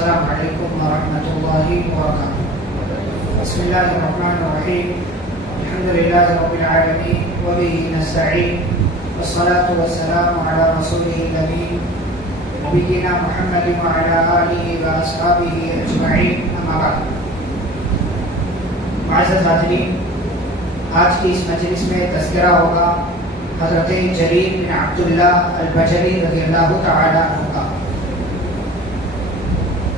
السلام علیکم ورحمۃ اللہ وبرکاتہ. بسم اللہ الرحمن الرحیم. الحمد للہ رب العالمین وبہ نستعین والصلاة والسلام علی رسولہ الامین نبینا محمد وعلی آلہ واصحابہ اجمعین. اما بعد. معزز حاضرین، آج کی اس مجلس میں تذکرہ ہوگا حضرت جریر بن عبداللہ البجلی رضی اللہ تعالی عنہ کا.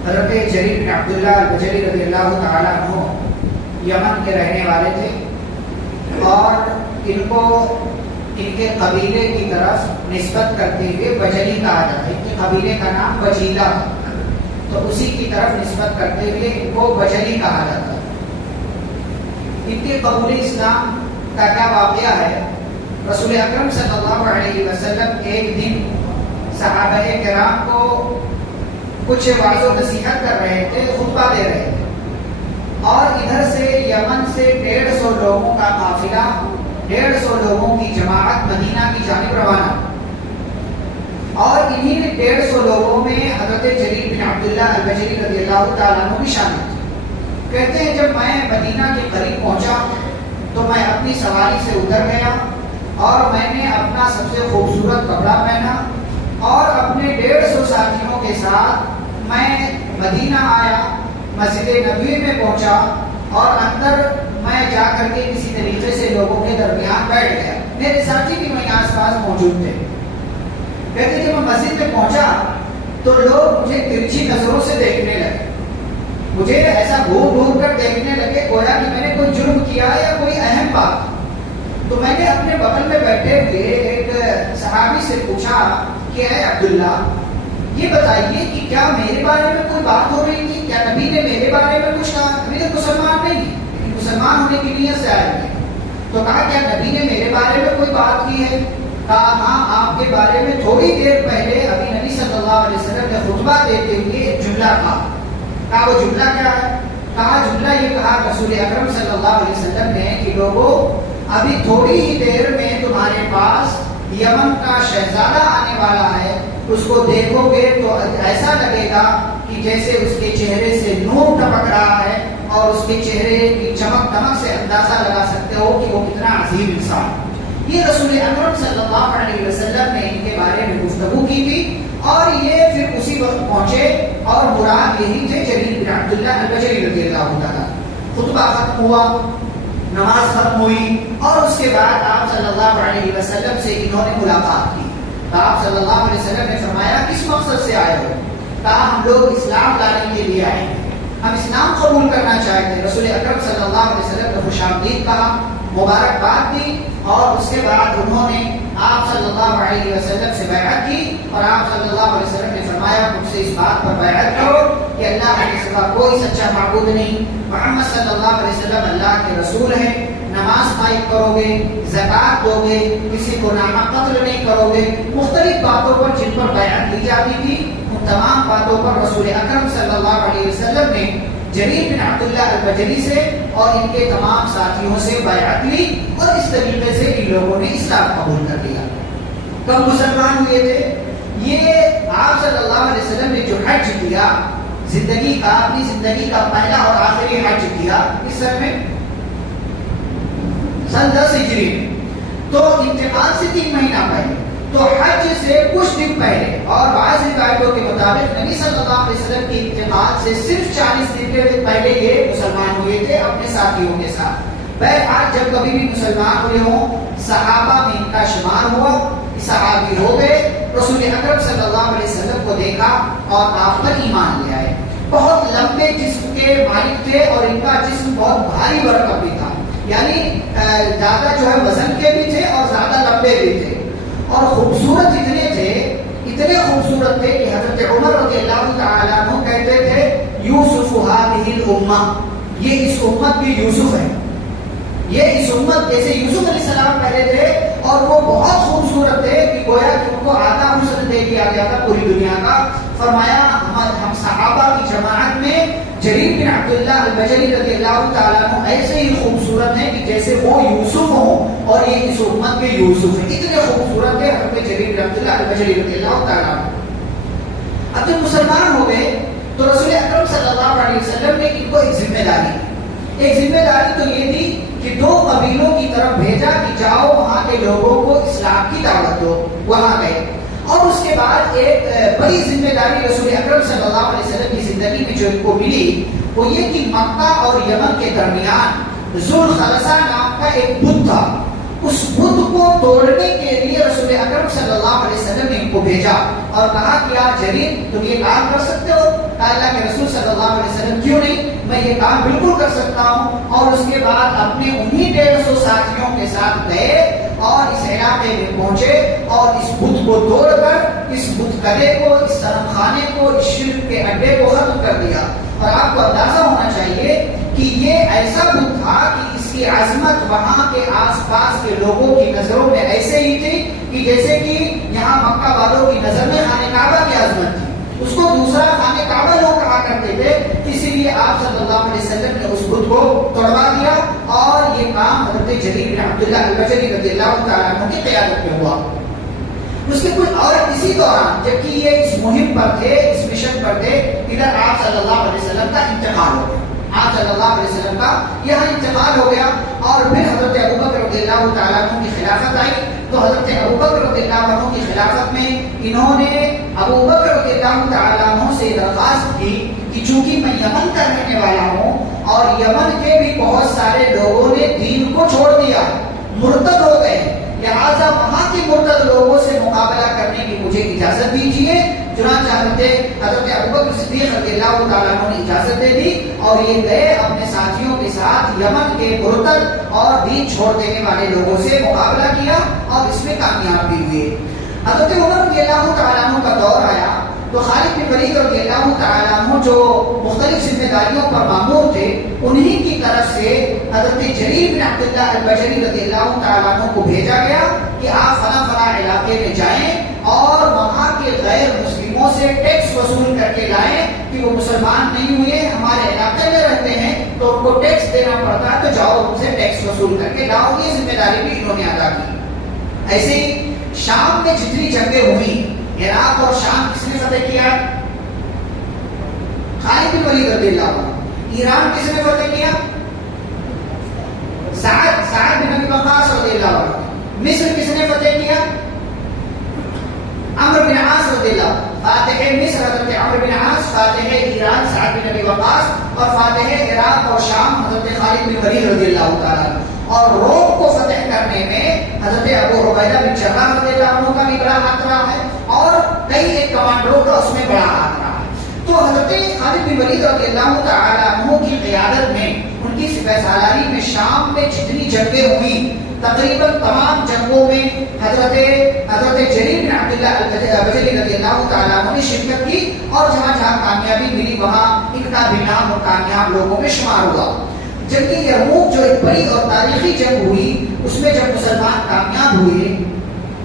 حضرت جریر بن عبداللہ البجلی رضی اللہ تعالی عنہ یمن کے رہنے والے تھے اور ان کو ان کے قبیلے کی طرف نسبت کرتے ہوئے بجلی کہا جاتا ہے. ان کے قبیلے کا نام بجیلہ تھا، تو اسی کی طرف نسبت کرتے ہوئے ان کو بجلی کہا جاتا ہے. ان کے قبول اسلام کا کیا واقعہ ہے؟ رسول اکرم صلی اللہ علیہ وسلم ایک دن صحابہ کرام کو کچھ وعظ و نصیحت کر رہے تھے، خطبہ دے رہے تھے، اور ادھر سے یمن سے 150 لوگوں کا قافلہ، 150 لوگوں کی جماعت مدینہ کی جانب روانہ. اور انہی 150 لوگوں میں حضرت جریر بن عبداللہ البجلی رضی اللہ تعالیٰ عنہ بھی شامل تھے. کہتے ہیں جب میں مدینہ کے قریب پہنچا تو میں اپنی سواری سے اتر گیا اور میں نے اپنا سب سے خوبصورت کپڑا پہنا اور اپنے 150 ساتھیوں کے ساتھ میں مدینہ آیا، مسجد نبوی میں پہنچا اور اندر میں جا کر کے کسی طریقے سے لوگوں کے درمیان بیٹھ گیا. میرے ساتھی بھی وہیں آس پاس موجود تھے. کہتے جب میں مسجد میں پہنچا تو لوگ مجھے ترچھی نظروں سے دیکھنے لگے، مجھے ایسا گھور گھور کر دیکھنے لگے گویا کہ میں نے کوئی جرم کیا یا کوئی اہم بات. تو میں نے اپنے بغل میں بیٹھے ہوئے ایک صحابی سے پوچھا کہ اے عبداللہ، یہ بتائیے کہ کیا میرے بارے میں کوئی بات ہو رہی تھی؟ کیا نبی نے میرے بارے میں کچھ کہا؟ ابھی تک مسلمان نہیں، لیکن مسلمان ہونے کی نیت سے آئے تھے. تو کہا کیا نبی نے میرے بارے میں کوئی بات کی ہے؟ کہا ہاں، آپ کے بارے میں تھوڑی دیر پہلے ابھی نبی صلی اللہ علیہ وسلم نے خطبہ دیتے ہوئے ایک جملہ کہا. کہا وہ جملہ کیا ہے؟ کہا جملہ یہ کہا رسول اکرم صلی اللہ علیہ وسلم نے کہ لوگوں، ابھی تھوڑی ہی دیر میں تمہارے پاس یمن کا شہزادہ آنے والا ہے، اس کو دیکھو گے تو ایسا لگے گا کہ جیسے اس کے چہرے سے نور ٹپک رہا ہے، اور اس کے چہرے کی چمک دمک سے اندازہ لگا سکتے ہو کہ وہ کتنا عظیم انسان. یہ رسول اکرم صلی اللہ علیہ وسلم نے ان کے بارے میں گفتگو کی تھی، اور یہ پھر اسی وقت پہنچے اور مراد یہی تھے جریر بن عبداللہ البجلی رضی اللہ تعالیٰ. خطبہ ختم ہوا، نماز ختم ہوئی، اور اس کے بعد آپ صلی اللہ علیہ وسلم سے انہوں نے ملاقات کی. تو آپ صلی اللہ علیہ وسلم نے فرمایا کس مقصد سے آئے ہو؟ کہا ہم لوگ اسلام لانے کے لیے آئے ہیں، ہم اسلام قبول کرنا چاہتے ہیں. رسول اکرم صلی اللہ علیہ وسلم نے خوش آمدید کہا، مبارکباد دی، اور اس کے بعد انہوں نے آپ صلی اللہ علیہ وسلم سے بیعت کی، اور آپ صلی اللہ علیہ وسلم نے فرمایا مجھ سے اس بات پر بیعت کرو کہ اللہ کے سوا کوئی سچا معبود نہیں، محمد صلی اللہ علیہ وسلم اللہ کے رسول ہیں، نماز قائم کرو گے، زکوٰۃ دو گے، کسی کو ناحق قتل نہیں کرو گے. مختلف باتوں پر جن پر بیعت لی جاتی تھی، ان تمام باتوں پر رسول اکرم صلی اللہ علیہ وسلم نے جریر بن عبداللہ البجلی سے اور ان کے تمام ساتھیوں سے بیعت لی، اور اس طریقے سے ان لوگوں نے اسلام قبول کر لیا. کب مسلمان ہوئے تھے؟ یہ آپ صلی اللہ علیہ وسلم نے جو حج کیا زندگی کا، اپنی زندگی کا پہلا اور آخری حج کیا اس سن میں سن 10 ہجری میں، تو انتقال سے 3 مہینہ پہلے، تو حج سے کچھ دن پہلے، اور بعض روایتوں کے مطابق نبی صلی اللہ علیہ وسلم کے انتقال سے صرف 40 دن کے پہلے یہ مسلمان ہوئے تھے اپنے ساتھیوں کے ساتھ. بہرحال جب کبھی بھی مسلمان ہوئے ہوں، صحابہ میں ان کا شمار ہوا، صحابی ہو گئے، رسول اکرم صلی اللہ علیہ وسلم کو دیکھا اور آپ پر ایمان لے آئے. بہت لمبے جسم کے مالک تھے، اور ان کا جسم بہت بھاری برکت بھی تھا، یعنی زیادہ جو ہے وزن کے بھی تھے اور زیادہ لمبے بھی تھے، اور خوبصورت اتنے تھے، اتنے خوبصورت تھے کہ حضرت عمر رضی اللہ تعالیٰ عنہ کہتے تھے یوسف هذه الامہ، یہ اس امت کی یوسف ہے. یہ اس امت جیسے یوسف علیہ السلام پہلے تھے، اور وہ بہت خوبصورت تھے کہ گویا کہ ان کو آدھا حسن دے دیا گیا تھا پوری دنیا کا. فرمایا ہم صحابہ کی جماعت میں جریر بن عبداللہ البجلی رضی اللہ تعالیٰ عنہ ایسے ہی خوبصورت ہیں کہ جیسے وہ یوسف ہوں، اور یہ اس امت کے یوسف ہیں. اتنے خوبصورت ہے حضرت جریر بن عبداللہ البجلی رضی اللہ تعالیٰ عنہ. اب جب مسلمان ہو گئے تو رسول اکرم صلی اللہ علیہ وسلم نے ان کو ایک ذمہ داری دی. ایک ذمہ داری تو یہ دی کہ 2 قبیلوں کی طرف بھیجا کہ جاؤ وہاں کے لوگوں کو اسلام کی دعوت دو. وہاں گئے. اور اس کے بعد ایک بڑی ذمہ داری رسول اکرم صلی اللہ علیہ وسلم کی زندگی میں جو ان کو ملی وہ یہ کہ مکہ اور یمن کے درمیان ذوالخلصہ نام کا ایک بت تھا. اس بت کو توڑنے کے لیے رسول اکرم صلی اللہ علیہ وسلم نے ان کو بھیجا اور کہا کہ آپ جریر تم یہ کام کر سکتے ہو؟ اللہ کے رسول صلی اللہ علیہ وسلم کیوں نہیں، میں یہ کام بالکل کر سکتا ہوں. اور اس کے بعد اپنے انہی 150 ساتھیوں کے ساتھ گئے اور اس علاقے میں پہنچے اور اس بت کو توڑ کر اس بت کدے کو، اس صنم خانے کو، اس شرک کے اڈے کو ختم کر دیا. اور آپ کو اندازہ ہونا چاہیے کہ یہ ایسا بت تھا کہ اس کی عظمت وہاں کے آس پاس کے لوگوں کی نظروں میں ایسے ہی تھی کہ جیسے کہ یہاں مکہ والوں کی نظر میں خانہ کعبہ کی عظمت تھی. اس کو دوسرا خانہ کعبہ لوگ کہا کرتے تھے. اسی لیے آپ صلی اللہ علیہ وسلم نے اس بت کو توڑوا دیا اور یہ کام حضرت جریر بن عبداللہ البجلی رضی اللہ تعالیٰ عنہ کی قیادت میں ہوا. اس کے کچھ اور اسی دوران جبکہ یہ اس مہم پر تھے، اس مشن پر تھے، ادھر آپ صلی اللہ علیہ وسلم کا انتقال ہو گیا. آپ صلی اللہ علیہ وسلم کا یہاں انتقال ہو گیا اور پھر حضرت ابوبکر رضی اللہ تعالیٰ عنہ کی خلافت آئی. تو حضرت ابوبکر رضی اللہ عنہ کی خلافت میں انہوں نے ابوبکر رضی اللہ تعالیٰ عنہ سے درخواست کی کہ چونکہ میں یمن کا رہنے والا ہوں اور یمن کے بھی بہت سارے لوگوں نے دین کو چھوڑ دیا، مرتد ہو گئے، لہٰذا وہاں کے مرتد لوگوں سے مقابلہ کرنے کی مجھے اجازت دیجیے. چنانچہ حضرت ابوبکر صدیق رضی اللہ تعالیٰ عنہ نے اجازت دے دی اور یہ گئے اپنے ساتھیوں کے ساتھ یمن کے مرتد اور دین چھوڑ دینے والے لوگوں سے مقابلہ کیا اور اس میں کامیاب بھی ہوئے. حضرت عمر رضی اللہ تعالیٰ عنہ کا دور آیا تو خالد بن ولید رضی اللہ تعالیٰ عنہ جو مختلف ذمہ داریوں پر مامور تھے انہی کی طرف سے حضرت جریر بن عبداللہ البجلی رضی اللہ تعالیٰ عنہ کو بھیجا گیا کہ آپ فلاں فلاں علاقے میں جائیں اور وہاں کے غیر مسلموں سے ٹیکس وصول کر کے لائیں کہ وہ مسلمان نہیں ہوئے، ہمارے علاقے میں رہتے ہیں تو ان کو ٹیکس دینا پڑتا ہے، تو جاؤ ان سے ٹیکس وصول کر کے لاؤ. یہ ذمہ داری بھی انہوں نے ادا کی. ایسے ہی شام میں جتنی جنگیں ہوئی، عراق اور شام کس نے فتح کیا؟ خالد بن ولید رضی اللہ عنہ. ایران کس نے فتح کیا؟ سعد بن ابی وقاص رضی اللہ عنہ. مصر کس نے فتح کیا؟ عمرو بن عاص رضی اللہ. فاتح مصر حضرت عمرو بن عاص، فاتح ایران سعد بن ابی وقاص اور فاتح عراق اور شام حضرت خالد بن ولید رضی اللہ تعالیٰ عنہ. اور روم کو فتح کرنے میں حضرت ابو عبیدہ بن جراح رضی اللہ عنہ کا بھی بڑا ہاتھ رہا ہے اور کئی ایک کمانڈروں کا اس میں بڑا ہاتھ رہا ہے. تو حضرت خالد بن ولید رضی اللہ تعالیٰ عنہ کی قیادت میں، ان کی سپہ سالاری میں شام میں جتنی جنگیں ہوئی تقریباً تمام جنگوں میں حضرت جریر بن عبداللہ البجلی رضی اللہ تعالیٰ عنہ نے شرکت کی اور جہاں جہاں کامیابی ملی وہاں ان کا بھی نام اور کامیاب لوگوں میں شمار ہوا. جنگ یرموک جو ایک بڑی اور تاریخی جنگ ہوئی اس میں جب مسلمان کامیاب ہوئے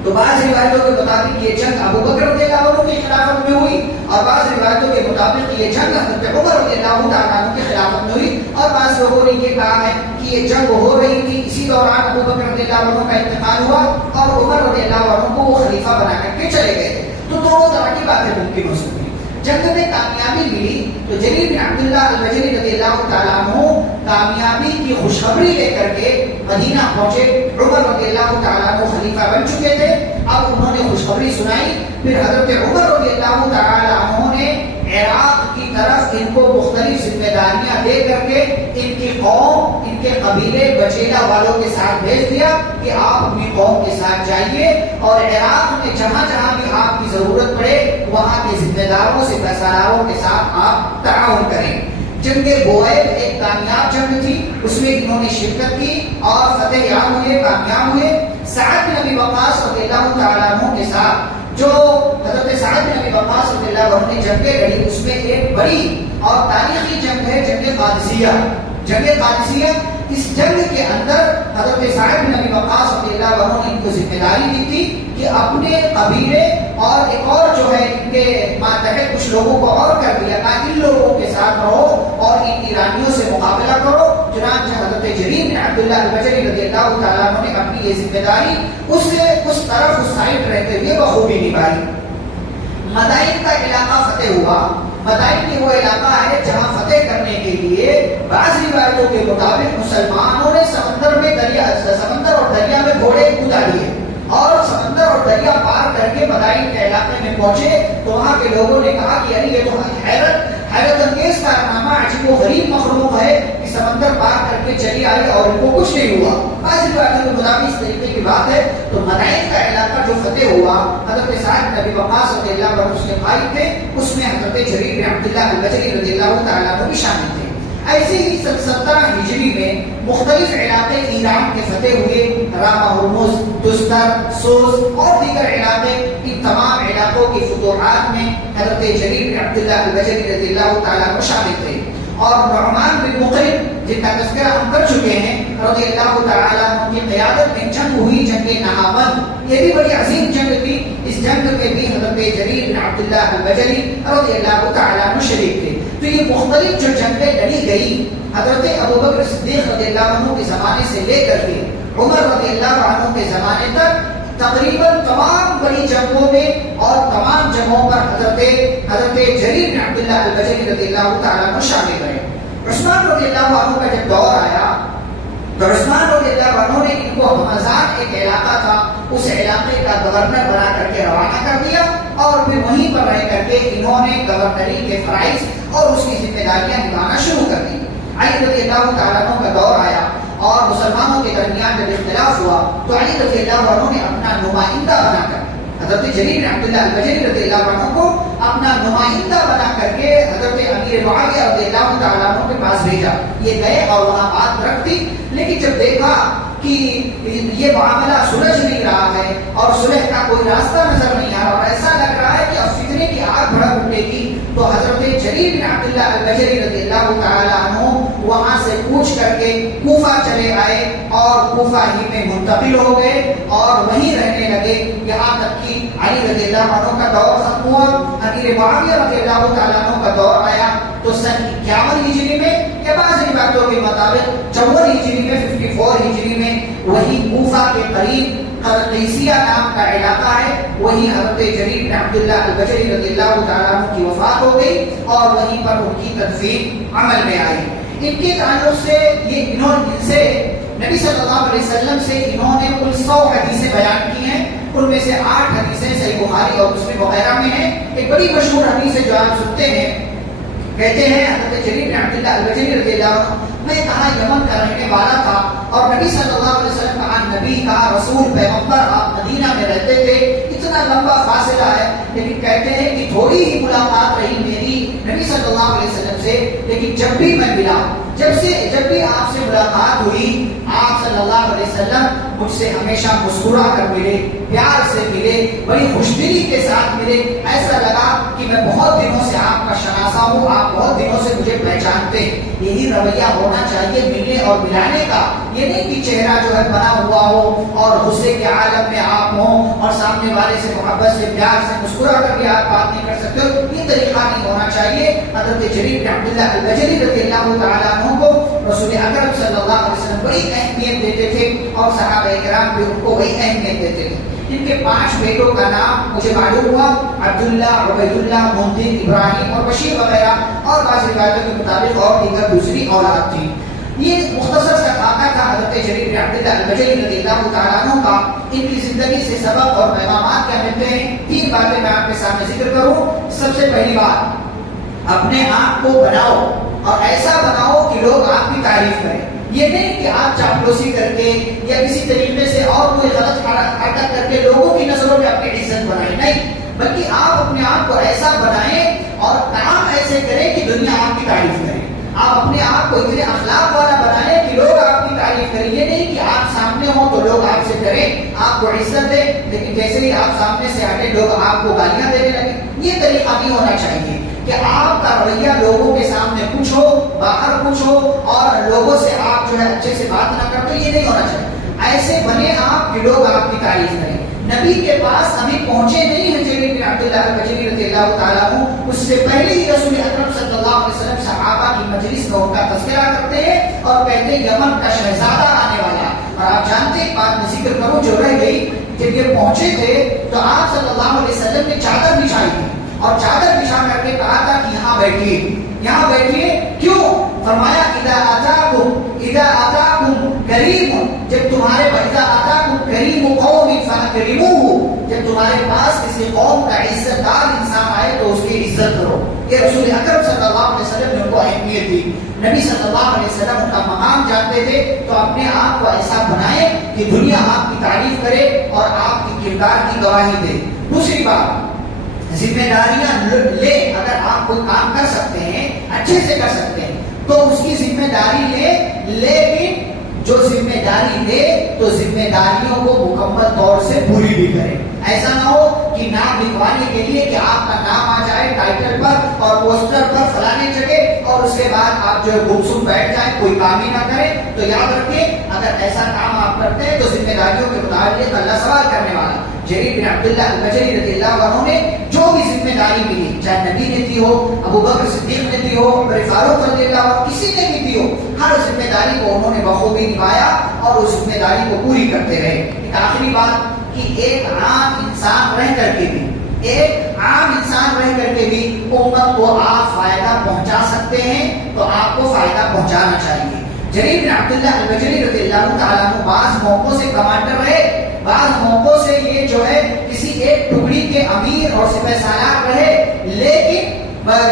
تو بعض روایتوں کے مطابق یہ جنگ ابوبکر رضی اللہ عنہ کی خلافت میں ہوئی اور بعض روایتوں کے مطابق یہ جنگ حضرت عمر رضی اللہ تعالیٰ عنہ کی خلافت میں ہوئی. اور بعض لوگوں نے یہ کہا ہے کہ یہ جنگ ہو رہی تھی، اسی دوران ابوبکر رضی اللہ عنہ کا انتقال ہوا اور عمر رضی اللہ عنہ کو وہ خلیفہ بنا کر کے چلے گئے. تو دونوں طرح کی باتیں ممکن ہو سکتی. جنگ میں کامیابی ملی تو جریر بن عبداللہ البجلی رضی اللہ تعالیٰ عنہ کامیابی کی خوشخبری لے کر کے مدینہ پہنچے. عمر رضی اللہ تعالیٰ عنہ خلیفہ بن چکے تھے، اب انہوں نے خوشخبری سنائی. پھر حضرت عمر رضی اللہ تعالیٰ عنہ نے عراق کی طرف ان کو مختلف ذمہ داریاں دے کر کے ان کی قوم، ان کے قبیلے بچیلا والوں کے ساتھ بھیج دیا کہ آپ اپنی قوم کے ساتھ جائیے اور عراق میں جہاں جہاں بھی آپ کی ضرورت پڑے وہاں کے ذمہ داروں سے پیساروں کے ساتھ آپ تعاون کریں. جنگ بوئل ایک کامیاب جنگ تھی، اس میں انہوں نے شرکت کی اور فتح یاب ہوئے، کامیاب ہوئے. سعد بن ابی وقاص رضی اللہ تعالیٰ عنہ کے ساتھ جو حضرت سعد بن ابی وقاص رضی اللہ عنہ نے جنگیں لڑی اس میں ایک بڑی اور تاریخی جنگ ہے جنگ قادسیہ. جنگ قادسیہ، اس جنگ کے اندر حضرت سعد بن ابی وقاص رضی اللہ عنہ نے ان کو ذمہ داری دی تھی کہ اپنے قبیلے اور ایک اور جو ہے ان کے ماتحت کچھ لوگوں کو اور کر دیا کہ ان لوگوں کے ساتھ رہو اور ان ایرانیوں سے مقابلہ کرو. چنانچہ حضرت جریر بن عبداللہ البجلی رضی اللہ تعالیٰ عنہ نے اپنی یہ ذمہ داری اس طرف اس سائڈ رہتے ہوئے بخوبی نبھائی. مدائن کا علاقہ فتح ہوا. مدائن یہ وہ علاقہ ہے جہاں فتح کرنے کے لیے بعض روایتوں کے مطابق مسلمانوں نے سمندر اور دریا میں گھوڑے کدا لیے اور سمندر اور دریا پار کر کے مدائن کے علاقے میں پہنچے تو وہاں کے لوگوں نے کہا کہ ارے یہ تو حیرت انگیز کارنامہ عجیب و غریب مخلوق ہے کہ سمندر پار کر کے چلی آئی اور ان کو کچھ نہیں ہوا. بعض روایتوں کے مطابق اس طریقے کی بات ہے. تو مدائن کا علاقہ جو فتح ہوا حضرت سعد بن ابی وقاص رضی اللہ عنہ اس کے بھائی تھے, اس میں حضرت جریر بن عبداللہ البجلی رضی اللہ تعالیٰ عنہ بھی شامل تھے. ایسے ہی 17 ہجری میں مختلف علاقے ایران کے فتح ہوئے. راما ہرمز, دستر, سوز اور دیگر علاقے, ان تمام علاقوں کی فتوحات میں حضرت جریر بن عبداللہ البجلی رضی اللہ تعالیٰ عنہ شامل تھے. اور نعمان بن مقرن جن کا تذکرہ ہم کر چکے ہیں رضی اللہ تعالیٰ عنہ کی قیادت میں جنگ ہوئی, جنگ نہاوند, یہ بھی بڑی عظیم جنگ تھی. اس جنگ میں بھی حضرت جریر بن عبداللہ البجلی رضی اللہ تعالیٰ عنہ شریک تھے. تو یہ مختلف جو جنگیں لڑی گئی حضرت ابوبکر صدیق رضی اللہ عنہ کے زمانے سے لے کر کے عمر رضی اللہ عنہ کے زمانے تک تقریباً تمام بڑی جنگوں میں اور تمام جنگوں پر حضرت جریر بن عبداللہ البجلی رضی اللہ تعالیٰ عنہ شامل رہے. عثمان رضی اللہ عنہ کا جب دور آیا تو عثمان رضی اللہ عنہ نے ان کو حمزان ایک علاقہ تھا اس علاقے کا گورنر بنا کر کے روانہ کر دیا اور پھر وہیں پر رہ کر کے انہوں نے گورنری کے فرائض اور اس کی ذمہ داریاں نبھانا شروع کر دی. علی رضی اللہ تعالیٰ عنہ کا دور آیا اور مسلمانوں کے درمیان جب اختلاف ہوا تو علی رضی اللہ عنہ نے اپنا نمائندہ بنا کر حضرت جریر بن عبداللہ البجلی رضی اللہ عنہ کو اپنا نمائندہ بنا کر کے حضرت امیر معاویہ رضی اللہ تعالیٰ عنہ کے پاس بھیجا. یہ گئے اور وہاں بات رکھ دی, لیکن جب دیکھا کہ یہ معاملہ سلجھ نہیں رہا ہے اور صلح کا کوئی راستہ نظر نہیں آ رہا اور ایسا لگ رہا ہے کہ اب فتنے کی آگ بھڑک اٹھے گی, تو حضرت جریر بن عبداللہ البجلی رضی اللہ تعالیٰ عنہ وہاں سے کوچ کر کے کوفہ چلے آئے اور کوفہ ہی میں منتقل ہو گئے اور وہیں رہنے لگے یہاں تک کہ علی رضی اللہ عنہ کا دور ختم ہوا. امیر معاویہ رضی اللہ تعالیٰ عنہ کا دور آیا تو سن 51 ہجری میں یا بعض روایتوں کے مطابق 54 ہجری میں 54 ہجری میں وہی کوفہ کے قریب قیسیہ نام کا علاقہ ہے, وہی حضرت جریر بن عبداللہ البجلی رضی اللہ تعالیٰ عنہ کی وفات ہو گئی اور وہیں پر ان کی تدفین عمل میں آئی. ان کے تعلق سے یہ ان سے نبی صلی اللہ علیہ وسلم سے انہوں نے کل 100 حدیثیں بیان کی ہیں. ان میں سے 8 حدیثیں صحیح بخاری اور مسلم وغیرہ میں ہیں. ایک بڑی مشہور حدیث ہے جو آپ سنتے ہیں, کہتے ہیں حضرت جریر بن عبداللہ البجلی رضی اللہ عنہ, میں کہاں یمن کا رہنے والا تھا اور نبی صلی اللہ علیہ وسلم کہا نبی کہا رسول پیغمبر آپ مدینہ میں رہتے تھے, اتنا لمبا فاصلہ ہے, لیکن کہتے ہیں کہ تھوڑی ہی ملاقات رہی میری نبی صلی اللہ علیہ وسلم سے, لیکن جب بھی میں ملا جب بھی آپ سے ملاقات ہوئی آپ صلی اللہ علیہ وسلم مجھ سے ہمیشہ مسکرا کر ملے, پیار سے ملے, بڑی خوشدلی کے ساتھ ملے. ایسا لگا کہ میں بہت دنوں سے آپ کا شناسا ہوں, آپ بہت دنوں سے مجھے پہچانتے. یہی رویہ ہونا چاہیے ملنے اور ملانے کا, یہ نہیں کہ چہرہ جو ہے بنا ہوا ہو اور غصے کے عالم میں آپ ہوں اور سامنے والے سے محبت سے پیار سے مسکرا کر بھی آپ بات نہیں کر سکتے ہو. یہ طریقہ نہیں ہونا چاہیے. حضرت جریر بن عبداللہ البجلی رضی اللہ تعالیٰ عنہ کو رسول اکرم صلی اللہ علیہ وسلم بڑی اہمیت دیتے تھے اور صحابہ کرام بھی ان کو وہی اہمیت دیتے تھے. ان کے 5 بیٹوں کا نام مجھے معلوم ہوا, عبداللہ, عبیداللہ, منذر, ابراہیم اور بشیر وغیرہ, اور بعض روایتوں کے مطابق اور دیگر دوسری اولاد تھی. یہ مختصر سا خاکہ تھا حضرت جریر بن عبداللہ البجلی رضی اللہ تعالیٰ عنہ کا. ان کی زندگی سے سبق اور پیغامات کیا ملتے ہیں, 3 باتیں میں آپ کے سامنے ذکر کروں. سب سے پہلی بات, اپنے آپ کو بناؤ اور ایسا بناؤ کہ لوگ آپ کی تعریف کریں. یہ نہیں کہ آپ چاپلوسی کر کے یا کسی طریقے سے اور کوئی غلط حرکت کر کے لوگوں کی نظروں میں اپنی عزت بنائیں, نہیں, بلکہ آپ اپنے آپ کو ایسا بنائیں اور کام ایسے کریں کہ دنیا آپ کی تعریف کرے. آپ اپنے آپ کو اتنے اخلاق والا بنائیں کہ لوگ آپ کی تعریف کریں. یہ نہیں کہ آپ سامنے ہوں تو لوگ آپ سے ڈریں, آپ کو عزت دیں, لیکن جیسے ہی آپ سامنے سے ہٹے لوگ آپ کو گالیاں دینے لگے. یہ طریقہ نہیں ہونا چاہیے کہ آپ کا رویہ لوگوں کے سامنے کچھ ہو, باہر کچھ ہو اور لوگوں سے آپ جو ہے اچھے سے بات نہ کرتے. یہ نہیں ہونا چاہیے. ایسے بنے آپ کہ لوگ آپ کی تعریف کریں. نبی کے پاس ابھی پہنچے نہیں ہیں جریر بن عبداللہ البجلی رضی اللہ تعالیٰ عنہ, اس سے پہلے ہی رسول اکرم صلی اللہ علیہ وسلم صحابہ کی مجلس میں ان کا تذکرہ کرتے ہیں اور کہتے ہیں یمن کا شہزادہ آنے والا. اور آپ جانتے ہیں, بات میں ذکر کروں جو رہ گئی, جب یہ پہنچے تھے تو آپ صلی اللہ علیہ وسلم نے چادر بچھائی تھی اور چادر بچھا کر کے کہا تھا کہ یہاں فَأَكْرِمُوهُ، جب تمہارے پاس کسی قوم کا عزت دار انسان آئے تو اس کی عزت کرو. یہ رسول اکرم صلی اللہ علیہ وسلم نے ان کو اہمیت دی. نبی صلی اللہ علیہ وسلم ان کا مقام جانتے تھے تو اپنے آپ کو ایسا بنائے کہ دنیا آپ کی تعریف کرے اور آپ کی کردار کی گواہی دے. دوسری بات، ذمہ داریاں لے. اگر آپ کوئی کام کر سکتے ہیں، اچھے سے کر سکتے ہیں تو اس کی ذمہ داری لے، لیکن جو ذمہ داری لے تو ذمہ داریوں کو مکمل طور سے پوری بھی کرے. ایسا نہ ہو کہ نام لکھوانے کے لیے کہ آپ کا نام آ جائے ٹائٹل پر اور پوسٹر پر فلانے جگہ اور اس کے بعد آپ جو ہے گمسم بیٹھ جائیں، کوئی کام ہی نہ کریں. تو یاد رکھیں، اگر ایسا کام آپ کرتے ہیں تو ذمہ داریوں کے متعلق اللہ سوال کرنے والا. جریر بن عبداللہ البجلی رضی اللہ عنہ نے جو بھی ذمہ داری ملی، چاہے نبی نے دی ہو، ابو بکر صدیق نے دی ہو، عمر فاروق رضی اللہ عنہ کسی نے بھی دی ہو، ہر ذمہ داری کو انہوں نے بخوبی نبھایا اور اس ذمہ داری کو پوری کرتے رہے. ایک آخری بات کہ ایک عام انسان رہ کر کے بھی امت کو آپ فائدہ پہنچا سکتے ہیں تو آپ کو فائدہ پہنچانا چاہیے. جریر بن عبداللہ البجلی رضی اللہ تعالیٰ عنہ بعض موقعوں سے کمانڈر رہے، بعض موقعوں سے یہ جو ہے کسی ایک ٹکڑی کے امیر اور سپہ سالار رہے، لیکن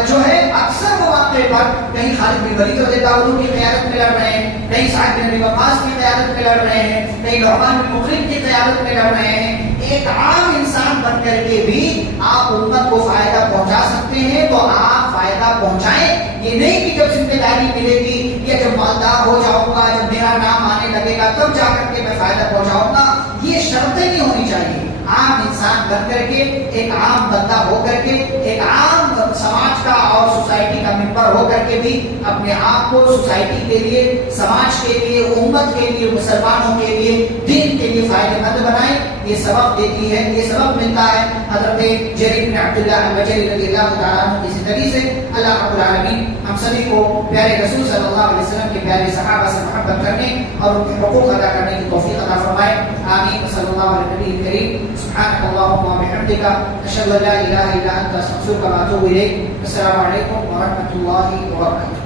جو ہے اکثر مواقع پر کہیں خالد بن ولید رضی اللہ عنہ کی قیادت میں لڑ رہے ہیں، کہیں سعد بن ابی وقاص کی قیادت میں لڑ رہے ہیں، کہیں نعمان بن مقرن کی قیادت میں لڑ رہے ہیں. ایک عام انسان بن کر کے بھی آپ امت کو فائدہ پہنچا سکتے ہیں تو آپ فائدہ پہنچائیں. یہ نہیں کہ جب ذمہ داری ملے گی یا جب مالدار ہو جاؤں گا، جب میرا نام آنے لگے گا تب جا کر کے میں فائدہ پہنچاؤں گا. یہ شرطیں نہیں ہونی چاہیے. عام انسان بن کر کے، ایک عام بندہ ہو کر کے، ایک عام سماج کا اور سوسائٹی کا ممبر ہو کر کے بھی اپنے آپ کو سوسائٹی کے لیے، سماج کے لیے، امت کے لیے، مسلمانوں کے لیے، دین کے لیے فائدہ مند بنائیں. یہ سبق دیتی ہے، یہ سبق ملتا ہے حضرت جریر بن عبداللہ البجلی رضی اللہ تعالیٰ عنہ کی زندگی سے. اللہ رب العالمین ہم سبھی کو پیارے رسول صلی اللہ علیہ وسلم کے پیارے صحابہ سے محبت کرنے اور ان کے حقوق ادا کرنے کی توفیق عطا فرمائے. آمین. صلی اللہ علیہ نبی کریم. سبحانك اللهم وبحمدك اشهد ان لا اله الا انت استغفرك واتوب اليك. السلام علیکم ورحمۃ اللہ وبرکاتہ.